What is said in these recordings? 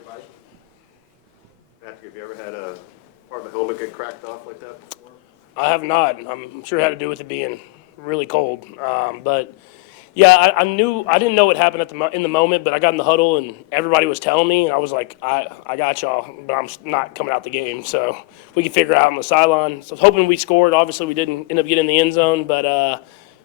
everybody. Patrick, have you ever had a part of a helmet get cracked off like that before? I have not. I'm sure it had to do with it being really cold. But yeah, I didn't know what happened in the moment, but I got in the huddle and everybody was telling me, and I was like, I got y'all, but I'm not coming out the game. So we could figure it out on the sideline. So I was hoping we scored. Obviously, we didn't end up getting in the end zone, but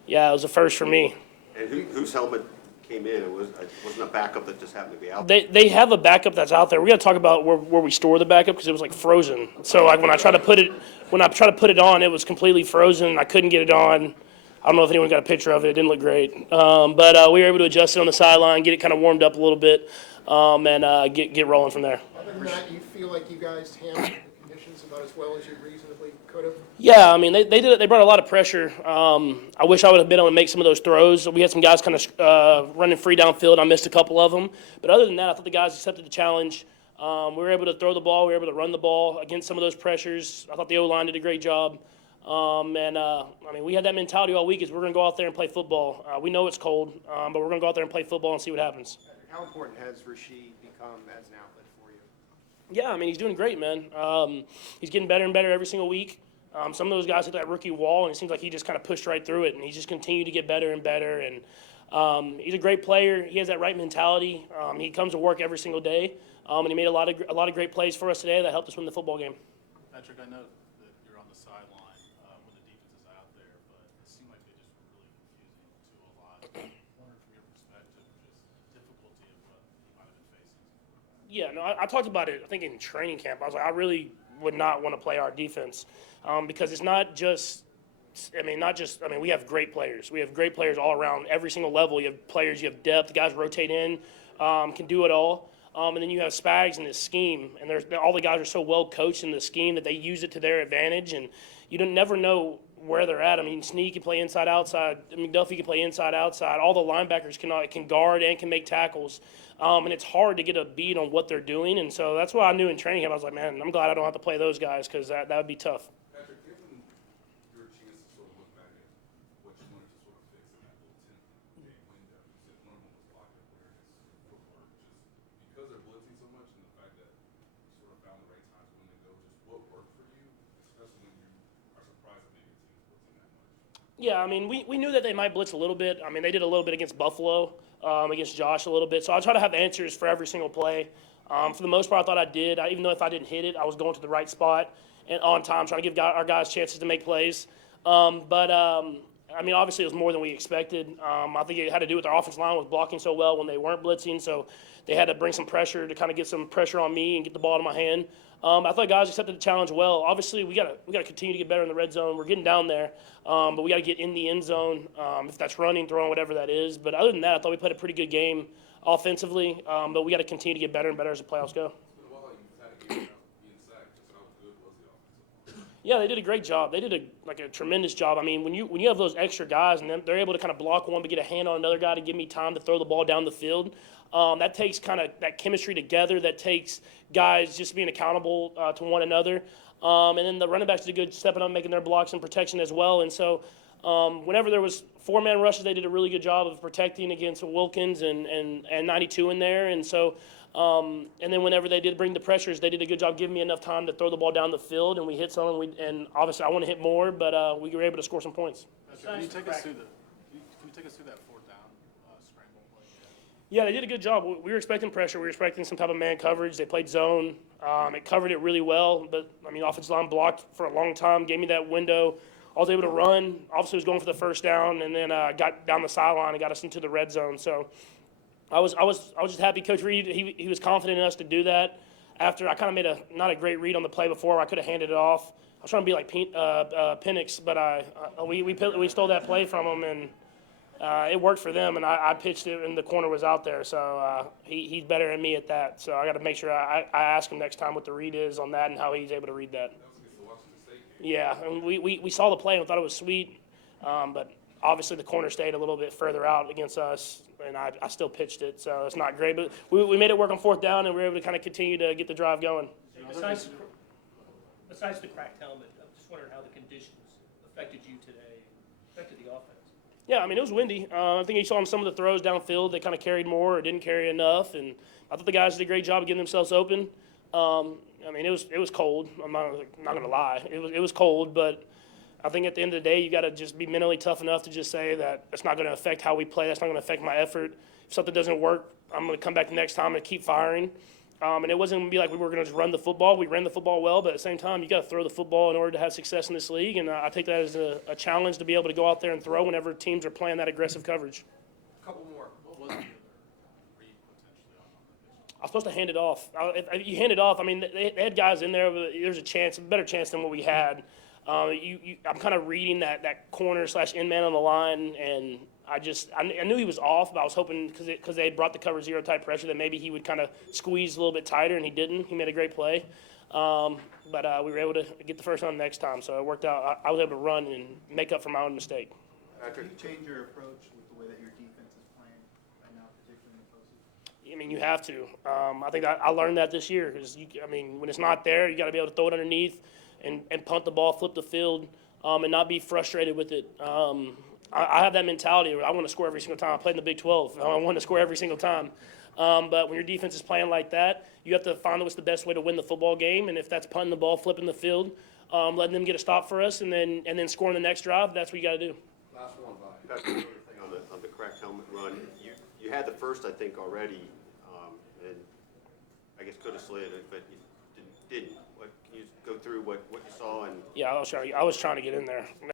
yeah, it was a first for me. And whose helmet came in? It wasn't a backup that just happened to be out. They have a backup that's out there. We got to talk about where we store the backup because it was like frozen. So like when I tried to put it on, it was completely frozen. I couldn't get it on. I don't know if anyone got a picture of it. It didn't look great. But we were able to adjust it on the sideline, get it kind of warmed up a little bit, and get rolling from there. Other than that, you feel like you guys handled the conditions about as well as you reasonably could have? Yeah, I mean, they did it. They brought a lot of pressure. I wish I would have been able to make some of those throws. We had some guys kind of running free downfield. I missed a couple of them. But other than that, I thought the guys accepted the challenge. We were able to throw the ball. We were able to run the ball against some of those pressures. I thought the O-line did a great job. I mean, we had that mentality all week is we're going to go out there and play football. We know it's cold, but we're going to go out there and play football and see what happens. How important has Rashid become as an outlet for you? Yeah, I mean, he's doing great, man. He's getting better and better every single week. Some of those guys hit that rookie wall, and it seems like he just kind of pushed right through it, and he's just continued to get better and better. And he's a great player. He has that right mentality. He comes to work every single day, and he made a lot of great plays for us today that helped us win the football game. Patrick, I know that you're on the sideline when the defense is out there, but it seemed like they just were really confusing to a lot. I wonder from your perspective, just difficulty of what he might have been facing. Yeah, no, I talked about it, I think, in training camp. I was like, I really would not want to play our defense because it's not just – I mean, we have great players. We have great players all around, every single level. You have players, you have depth. The guys rotate in, can do it all. And then you have Spags in this scheme, and all the guys are so well coached in the scheme that they use it to their advantage, and you don't never know where they're at. I mean, Sneak can play inside, outside. McDuffie can play inside, outside. All the linebackers can guard and can make tackles, and it's hard to get a beat on what they're doing. And so that's why I knew in training camp, I was like, man, I'm glad I don't have to play those guys because that would be tough. Patrick, given your chance to sort of look back at what you wanted to sort of fix in that little 10-game window, you said one of them was pocket awareness, footwork, just because they're blitzing so much and the fact that you sort of found the right times when to go, just what worked for you, especially when you are surprised that maybe a team's blitzing that much? Yeah, I mean, we knew that they might blitz a little bit. I mean, they did a little bit against Buffalo, against Josh a little bit. So I try to have answers for every single play. For the most part, I thought I did. Even though if I didn't hit it, I was going to the right spot and on time, trying to give our guys chances to make plays. I mean, obviously it was more than we expected. I think it had to do with our offensive line was blocking so well when they weren't blitzing, so they had to bring some pressure to kind of get some pressure on me and get the ball to my hand. I thought guys accepted the challenge well. Obviously, we got to continue to get better in the red zone. We're getting down there, but we got to get in the end zone, if that's running, throwing, whatever that is. But other than that, I thought we played a pretty good game offensively, but we got to continue to get better and better as the playoffs go. Yeah, they did a great job. They did a tremendous job. I mean, when you have those extra guys and they're able to kind of block one but get a hand on another guy to give me time to throw the ball down the field, that takes kind of that chemistry together. That takes guys just being accountable to one another. And then the running backs did a good stepping up, making their blocks and protection as well. And so whenever there was four-man rushes, they did a really good job of protecting against Wilkins and 92 in there. And so and then whenever they did bring the pressures, they did a good job giving me enough time to throw the ball down the field, and we hit some, and obviously I want to hit more, but we were able to score some points. Can you take us through that fourth down scramble play? Yeah, they did a good job. We were expecting pressure. We were expecting some type of man coverage. They played zone. It covered it really well, but, I mean, offensive line blocked for a long time, gave me that window. I was able to run. Obviously, was going for the first down, and then got down the sideline and got us into the red zone. So I was just happy Coach Reed, he was confident in us to do that. After I kind of made not a great read on the play before, I could have handed it off. I was trying to be like Penix, but we stole that play from him, and it worked for them. And I pitched it, and the corner was out there. So he's better than me at that. So I got to make sure I ask him next time what the read is on that and how he's able to read that. Yeah, and we saw the play and thought it was sweet, but obviously the corner stayed a little bit further out against us, and I still pitched it, so it's not great. But we made it work on fourth down, and we were able to kind of continue to get the drive going. Besides the cracked helmet, I'm just wondering how the conditions affected you today, affected the offense. Yeah, I mean, it was windy. I think you saw some of the throws downfield. They kind of carried more or didn't carry enough, and I thought the guys did a great job of getting themselves open. I mean, it was cold. I'm not gonna lie. It was cold, but I think at the end of the day, you got to just be mentally tough enough to just say that it's not going to affect how we play. That's not going to affect my effort. If something doesn't work, I'm going to come back the next time and keep firing. And it wasn't going to be like we were going to just run the football. We ran the football well, but at the same time, you got to throw the football in order to have success in this league. And I take that as a challenge to be able to go out there and throw whenever teams are playing that aggressive coverage. Couple more. What was the other read potentially on that pitch? I was supposed to hand it off. If you hand it off, I mean, they had guys in there, but there's a better chance than what we had. I'm kind of reading that corner / in man on the line, and I knew he was off, but I was hoping because they had brought the cover zero type pressure that maybe he would kind of squeeze a little bit tighter, and he didn't. He made a great play, but we were able to get the first one next time, so it worked out. I was able to run and make up for my own mistake. Patrick, Can you change your approach with the way that your defense is playing right now, particularly in the postseason? I mean, you have to. I think I learned that this year because I mean, when it's not there, you got to be able to throw it underneath and punt the ball, flip the field, and not be frustrated with it. I have that mentality where I want to score every single time. I played in the Big 12. I want to score every single time. But when your defense is playing like that, you have to find what's the best way to win the football game. And if that's punting the ball, flipping the field, letting them get a stop for us, and then scoring the next drive, that's what you got to do. Last one, Bobby. Patrick, another thing on the cracked helmet run, you had the first, I think, already, and I guess could have slid it, but you didn't. What, can you go through what you saw and? Yeah, I was trying to get in there.